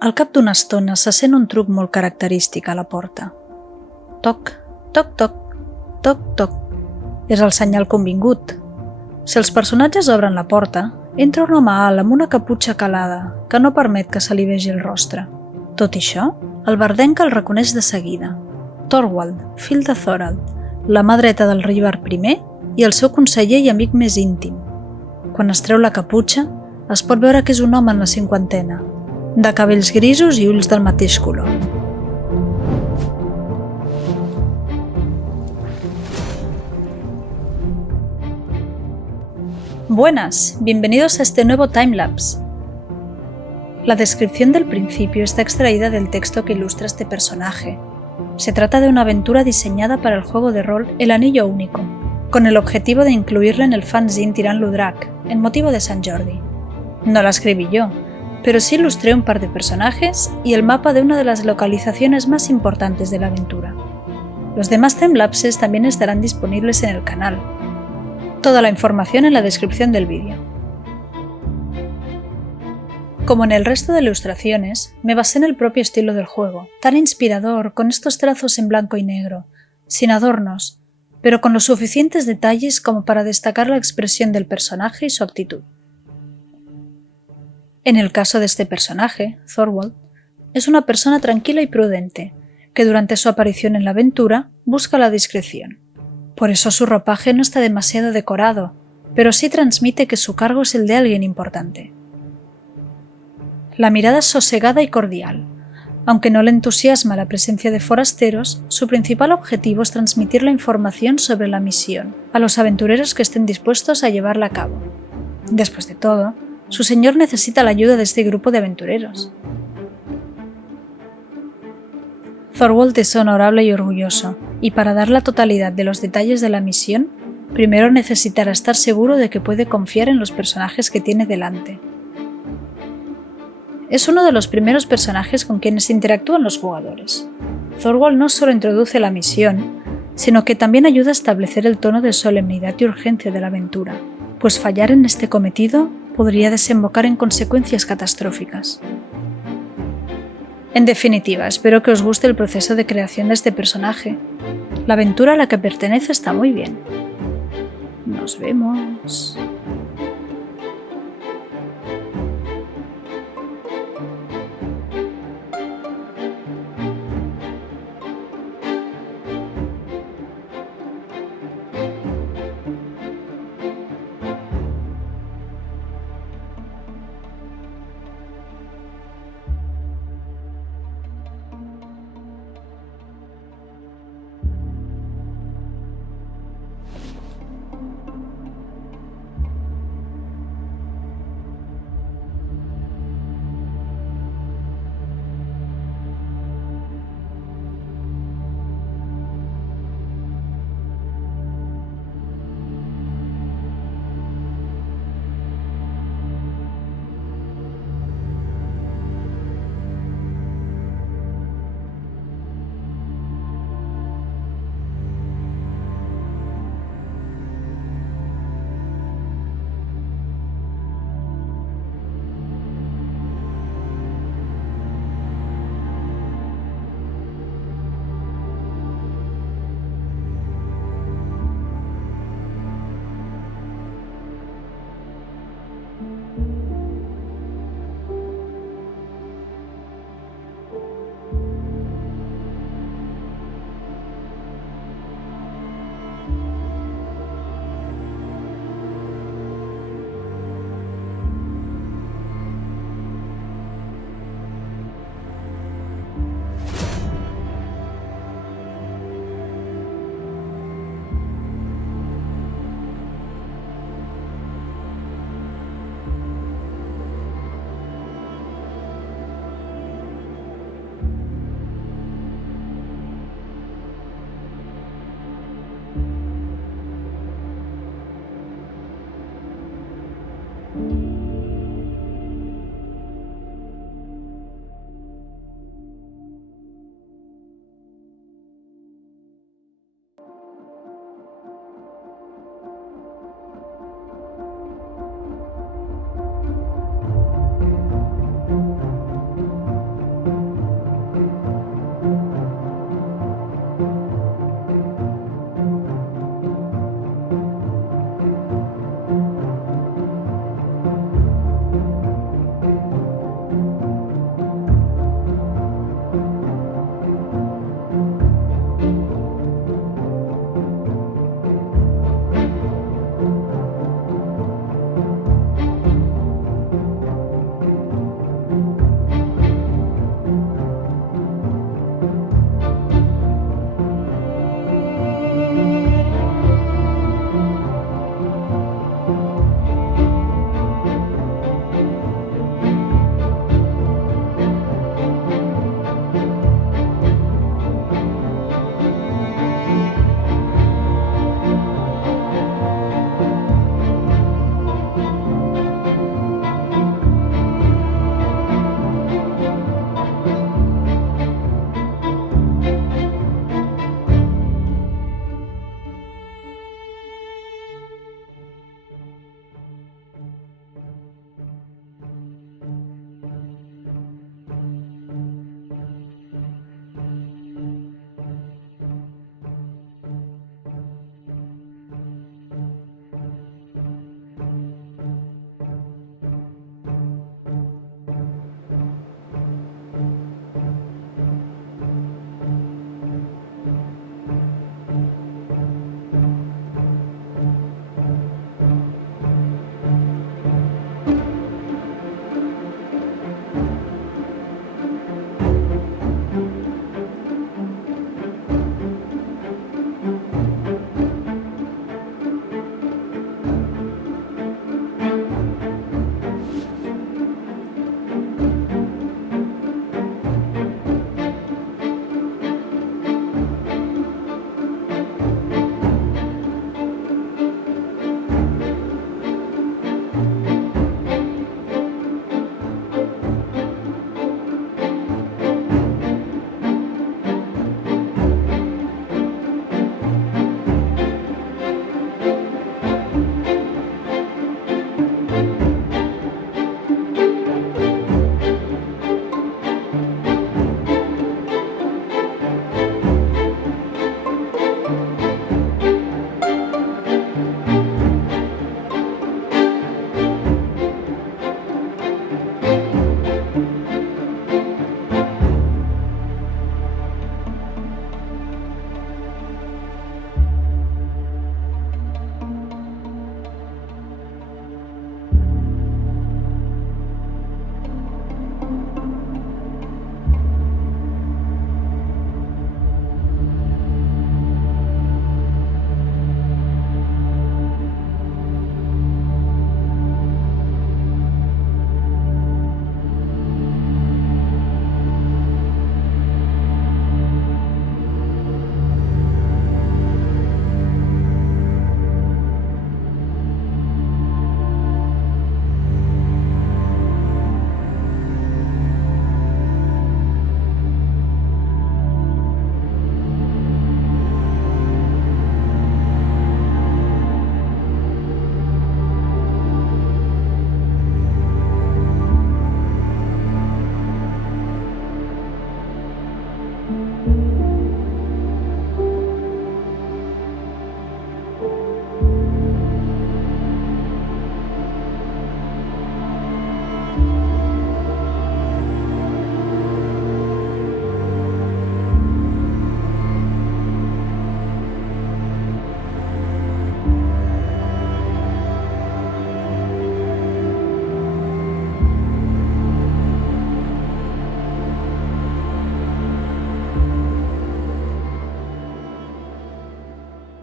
Al cap d'una estona se sent un truc molt característic a la porta. Toc, toc, toc, toc, toc. És el senyal convingut. Si els personatges obren la porta, entra un home alt amb una caputxa calada que no permet que se li vegi el rostre. Tot i això, el bardenc el reconeix de seguida. Thorwald, fill de Thorald, la mà dreta del rei Bar I i el seu conseller i amic més íntim. Quan es treu la caputxa, es pot veure que és un home en la cinquantena, de cabells grisos i ulls del mateix color. Buenas, bienvenidos a este nuevo timelapse. La descripción del principio está extraída del texto que ilustra este personaje. Se trata de una aventura diseñada para el juego de rol El Anillo Único, con el objetivo de incluirla en el fanzine Tirant lo Drac, en motivo de Sant Jordi. No la escribí yo, pero sí ilustré un par de personajes y el mapa de una de las localizaciones más importantes de la aventura. Los demás timelapses también estarán disponibles en el canal. Toda la información en la descripción del vídeo. Como en el resto de ilustraciones, me basé en el propio estilo del juego, tan inspirador, con estos trazos en blanco y negro, sin adornos, pero con los suficientes detalles como para destacar la expresión del personaje y su actitud. En el caso de este personaje, Thorwald, es una persona tranquila y prudente, que durante su aparición en la aventura busca la discreción. Por eso su ropaje no está demasiado decorado, pero sí transmite que su cargo es el de alguien importante. La mirada es sosegada y cordial. Aunque no le entusiasma la presencia de forasteros, su principal objetivo es transmitir la información sobre la misión a los aventureros que estén dispuestos a llevarla a cabo. Después de todo, su señor necesita la ayuda de este grupo de aventureros. Thorwald es honorable y orgulloso, y para dar la totalidad de los detalles de la misión, primero necesitará estar seguro de que puede confiar en los personajes que tiene delante. Es uno de los primeros personajes con quienes interactúan los jugadores. Thorwald no solo introduce la misión, sino que también ayuda a establecer el tono de solemnidad y urgencia de la aventura, pues fallar en este cometido podría desembocar en consecuencias catastróficas. En definitiva, espero que os guste el proceso de creación de este personaje. La aventura a la que pertenece está muy bien. Nos vemos.